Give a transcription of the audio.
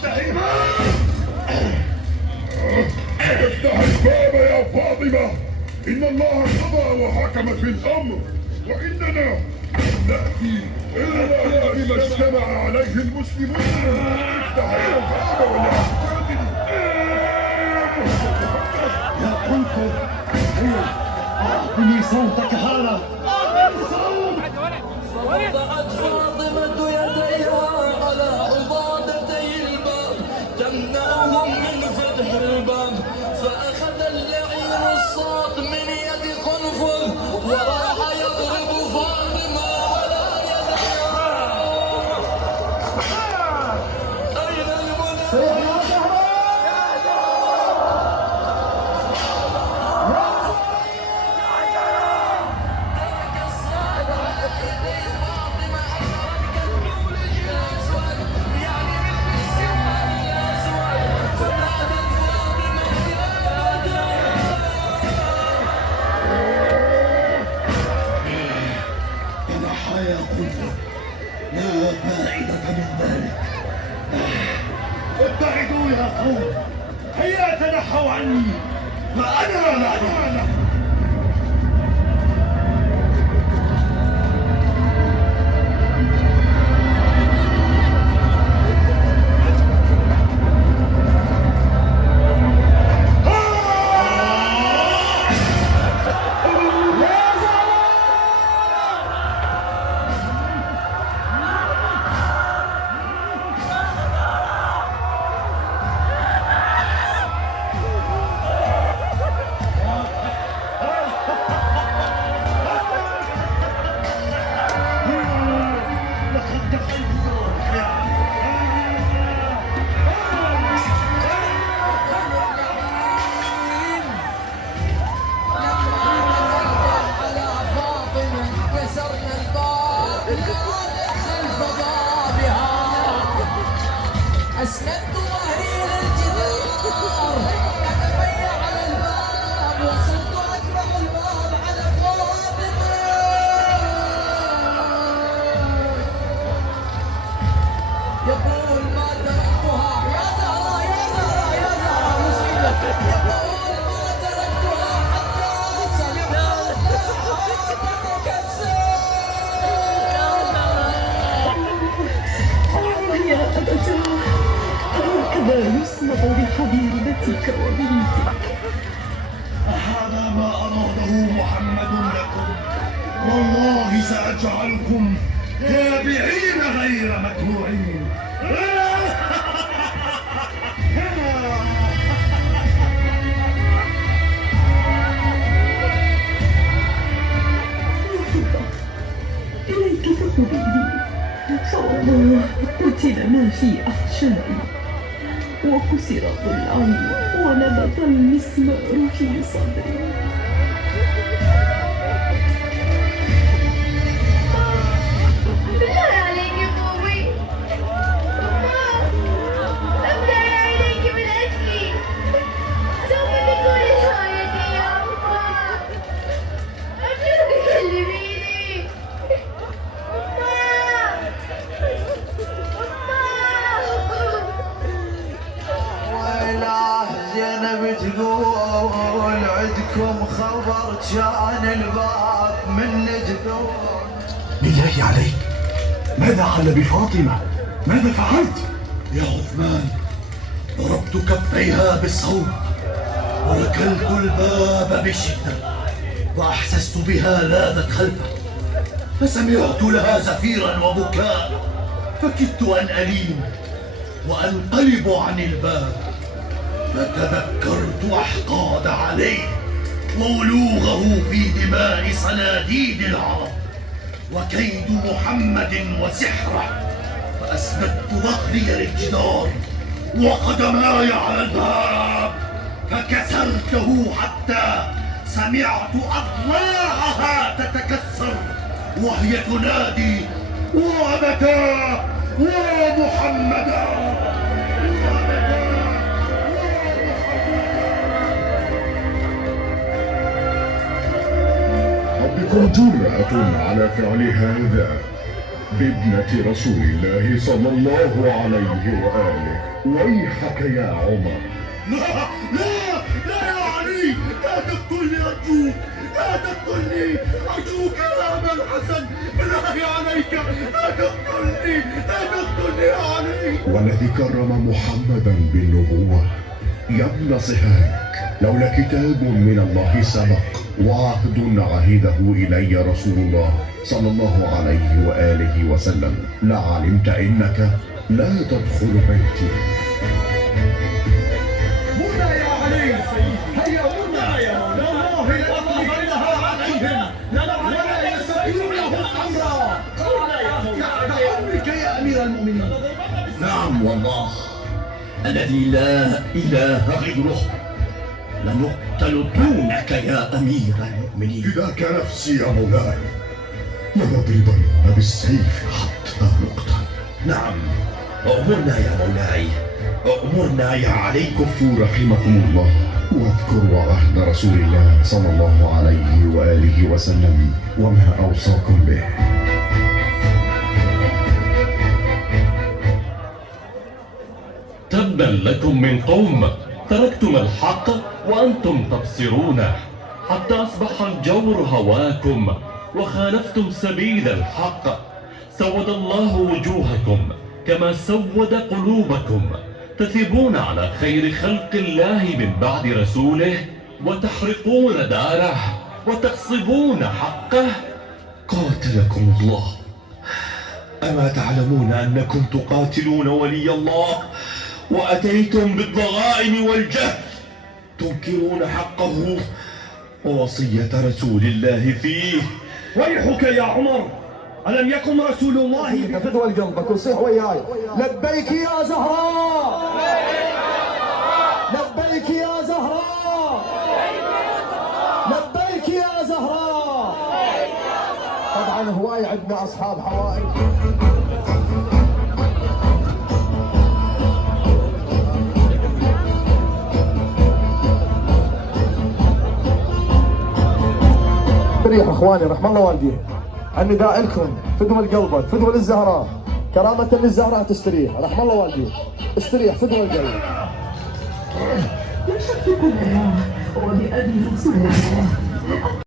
افتح الباب يا فاطمة، إن الله قضى وحكم في الأمر، وإننا نأتي إلا بما اجتمع عليه المسلمون. افتح الباب ولا يا أنكر، أعطني صوتك هذا. وضعت فاطمة يديها على عضادتي الباب تمنعهم من فتح الباب، فأخذ اللعين الصوت من يد قنفذ وراح يضرب فاطمة ولا يدعها. أين المنافق؟ يا قنفذ، لا فائدة من ذلك. ابتعدوا يا قوم، هيا تنحوا عني فأنا لا. أسندت ظهري للجدار أتبيع على الباب وصرت أتبع الباب على فاطمة. يقول ما تركتها يا زهرة يا زهرة يا زهرة مصيبة، يقول ما تركتها حتى سمعت أنها تكسر. يا أبتاه، هكذا يصنع بحبيبتك وبنتك. هذا ما أراده محمد لكم، والله سأجعلكم تابعين غير متبوعين. إليك فخذيني، فوالله قتل ما في أحشائي، وكسر ضلعي، ونبت المسمار في صدري. بالله عليك يا بوبي، ابدأي عليك من أجلي، سوف تكون شايتي يا أمه، أرجوك كلميني. ويلاه زينب تقول عندكم خبر كان الباب من جذور. بالله عليك، ماذا حل بفاطمة؟ ماذا فعلت؟ يا عثمان، ضربت كفيها بالصوت وركلت الباب بشدة، وأحسست بها لاذت خلفه، فسمعت لها زفيرا وبكاء، فكدت أن ألين وأنقلب عن الباب، فتذكرت أحقاد عليه وولوغه في دماء صناديد العرب وكيد محمد وسحره، فأسندت ظهري للجدار وقدماي على الباب فكسرته حتى سمعت أضلاعها تتكسر وهي تنادي: وابتا ومحمدا. بكم جرأة على فعل هذا، بابنة رسول الله صلى الله عليه وآله. ويحك يا عمر. لا لا لا يا علي، لا تقتلني أرجوك، لا تقتلني أرجوك يا أبا الحسن، بالله عليك لا تقتلني، لا تقتلني يا علي. والذي كرم محمدا بالنبوة يا ابن صهاك، لولا كتاب من الله سبق وعهد عهده إلي رسول الله صلى الله عليه وآله وسلم لعلمت إنك لا تدخل بيتي. منا يا علي، هيا منا يا مولاي، والله لأطلبنها عليهم ولا يستطيعونه أمرا. بعمرك يا أمير المؤمنين. نعم والله الذي لا إله غيره لنقتل دونك يا أمير المؤمنين. فداك نفسي يا مولاي، لنضربن بالسيف حتى نقتل. نعم أؤمرنا يا مولاي، أؤمرنا يا علي. كفوا رحمكم الله، واذكروا عهد رسول الله صلى الله عليه وآله وسلم وما أوصاكم به. تبا لكم من قوم تركتم الحق وأنتم تبصرون، حتى أصبح الجور هواكم وخالفتم سبيل الحق. سود الله وجوهكم كما سود قلوبكم، تثبون على خير خلق الله من بعد رسوله، وتحرقون داره وتغصبون حقه. قاتلكم الله. أما تعلمون أنكم تقاتلون ولي الله وأتيتم بالضغائن والجهل، تنكرون حقه ووصية رسول الله فيه. ويحك يا عمر، ألم يكن رسول الله فدوى قلبك وصيح وياي لبيك يا زهراء، لبيك يا زهراء، لبيك يا زهراء. طبعا هواي عندنا أصحاب حوائج. ريح اخواني رحم الله والديه، النداء لكم فدوى لقلبك، فدوى للزهراء، كرامة للزهراء تستريح، رحم الله والديه، استريح فدوى القلب. لا شك بالله وبأبي رسول الله